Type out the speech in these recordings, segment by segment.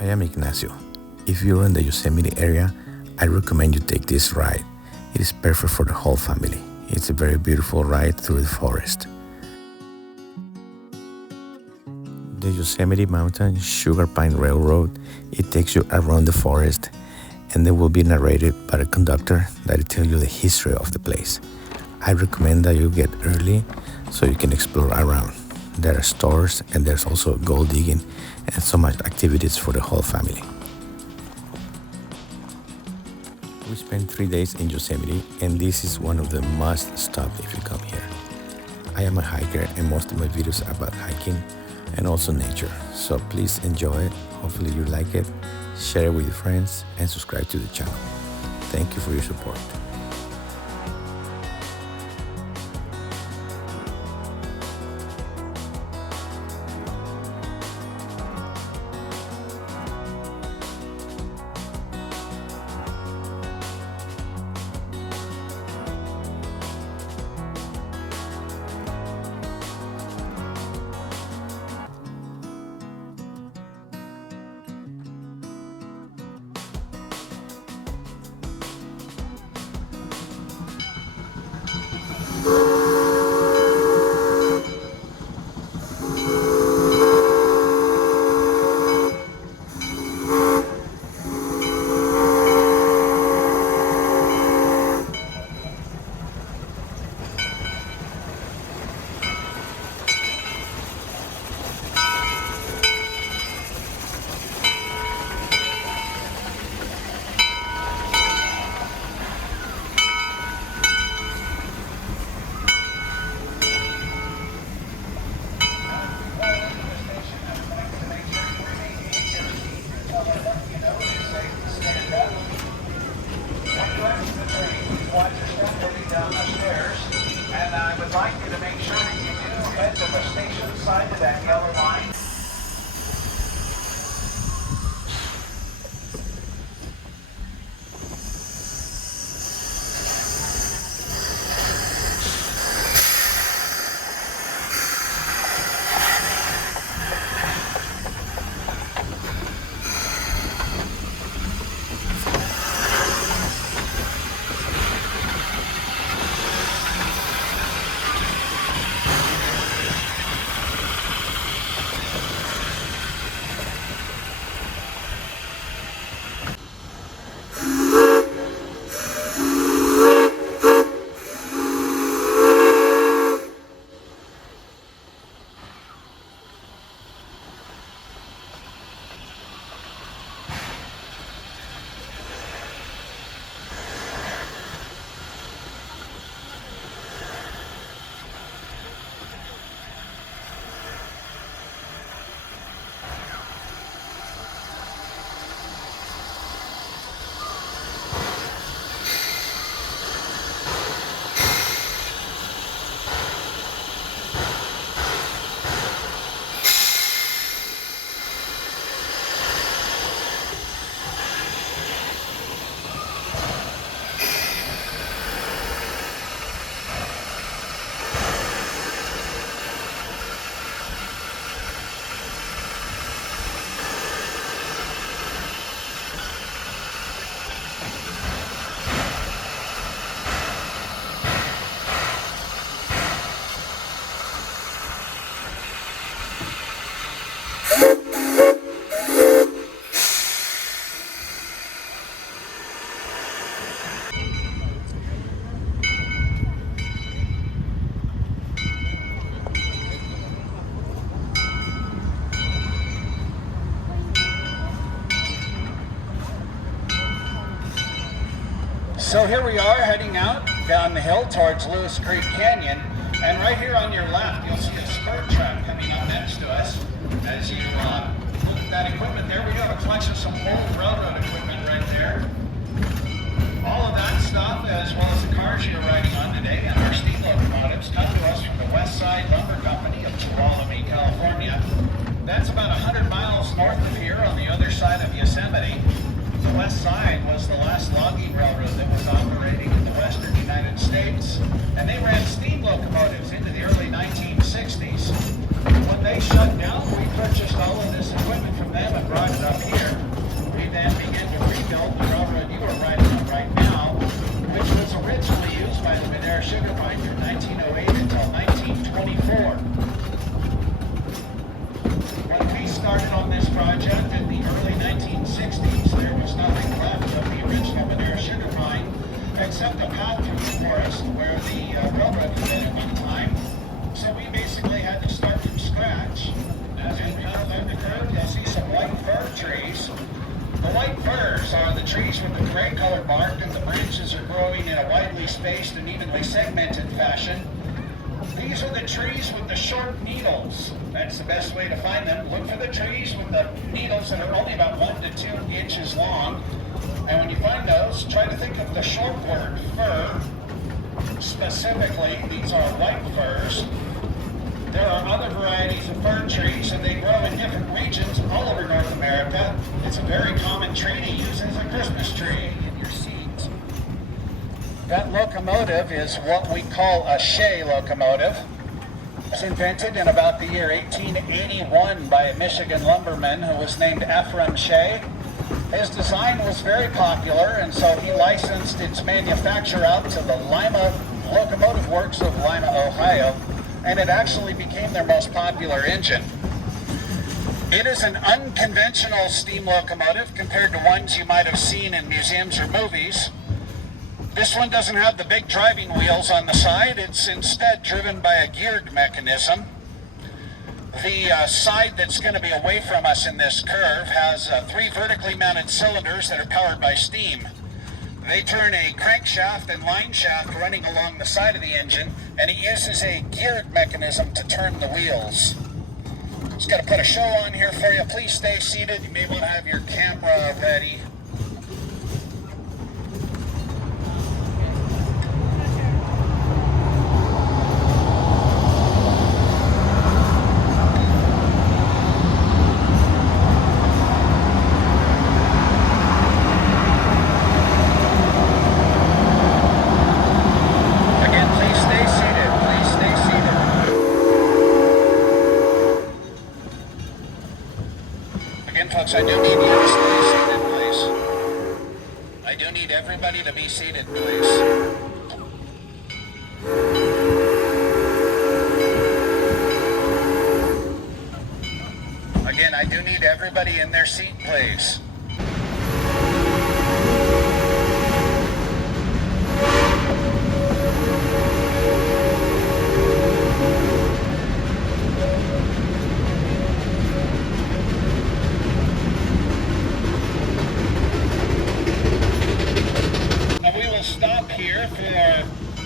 I am Ignacio. If you're in the Yosemite area, I recommend you take this ride. It is perfect for the whole family. It's a very beautiful ride through the forest. The Yosemite Mountain Sugar Pine Railroad, it takes you around the forest, and they will be narrated by a conductor that will tell you the history of the place. I recommend that you get early so you can explore around. There are stores and there's also gold digging and so much activities for the whole family. We spent 3 days in Yosemite, and this is one of the must stop if you come here. I am a hiker and most of my videos are about hiking and also nature, so please enjoy it. Hopefully you like it, share it with your friends, and subscribe to the channel. Thank you for your support. Down the stairs, and I would like you to make sure that you do head to the station side of that yellow line. So here we are heading out down the hill towards Lewis Creek Canyon, and right here on your left you'll see a spur track coming up next to us. As you look at that equipment there, we have a collection of some old railroad equipment right there. All of that stuff, as well as the cars you're riding on today and our steam locomotives, come to us from the West Side Lumber Company of Tuolumne, California. That's about 100 miles north of here on the other side of Yosemite. The West Side was the last logging railroad that was operating in the western United States, and they ran steam locomotives into the early 1960s. When they shut down, we purchased all of this equipment from them and brought it up here. trees with the gray colored bark, and the branches are growing in a widely spaced and evenly segmented fashion. These are the trees with the short needles. That's the best way to find them. Look for the trees with the needles that are only about 1 to 2 inches long. And when you find those, try to think of the short word, fir. Specifically, these are white firs. There are other varieties of fir trees, and they grow in different regions all over North America. It's a very common tree to use as a Christmas tree in your seats. That locomotive is what we call a Shea locomotive. It was invented in about the year 1881 by a Michigan lumberman who was named Ephraim Shea. His design was very popular, and so he licensed its manufacture out to the Lima Locomotive Works of Lima, Ohio, and it actually became their most popular engine. It is an unconventional steam locomotive compared to ones you might have seen in museums or movies. This one doesn't have the big driving wheels on the side. It's instead driven by a geared mechanism. The side that's going to be away from us in this curve has 3 vertically mounted cylinders that are powered by steam. They turn a crankshaft and line shaft running along the side of the engine, and it uses a geared mechanism to turn the wheels. Just got to put a show on here for you. Please stay seated. You may want to have your camera ready. Folks, I do need you to stay seated, please. I do need everybody to be seated, please. Again, I do need everybody in their seat, please.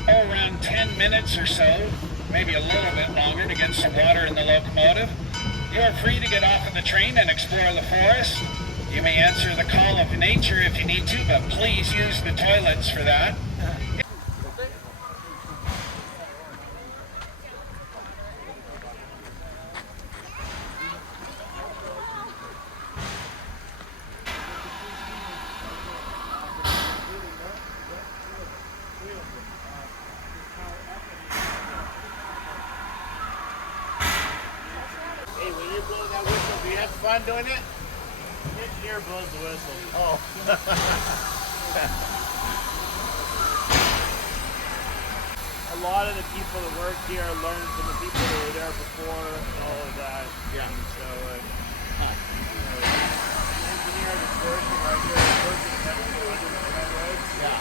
Around 10 minutes or so, maybe a little bit longer, to get some water in the locomotive. You are free to get off of the train and explore the forest. You may answer the call of nature if you need to, but please use the toilets for that. Fun doing it? The engineer blows the whistle. Oh. A lot of the people that work here learned from the people that were there before and all of that. Yeah. And so, the engineer that's working right here is working heavily under the railroads. Yeah.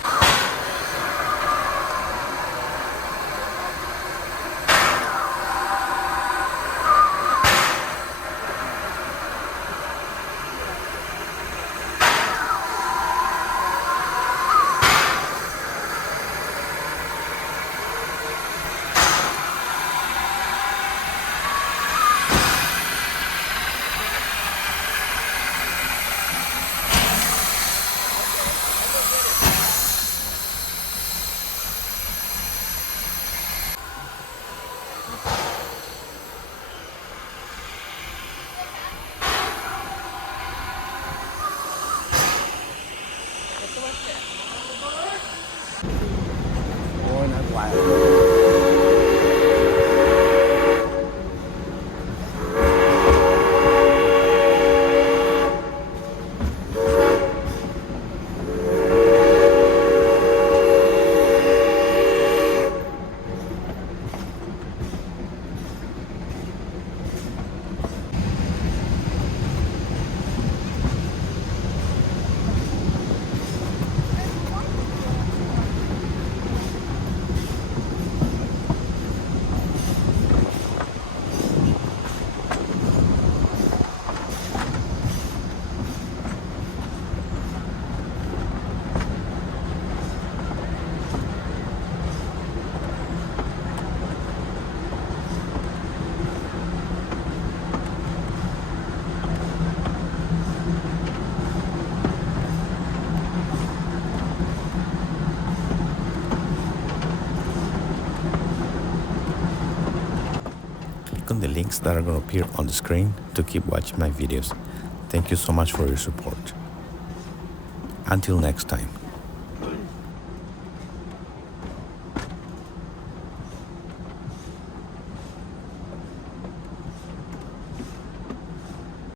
links that are going to appear on the screen to keep watching my videos. Thank you so much for your support. Until next time.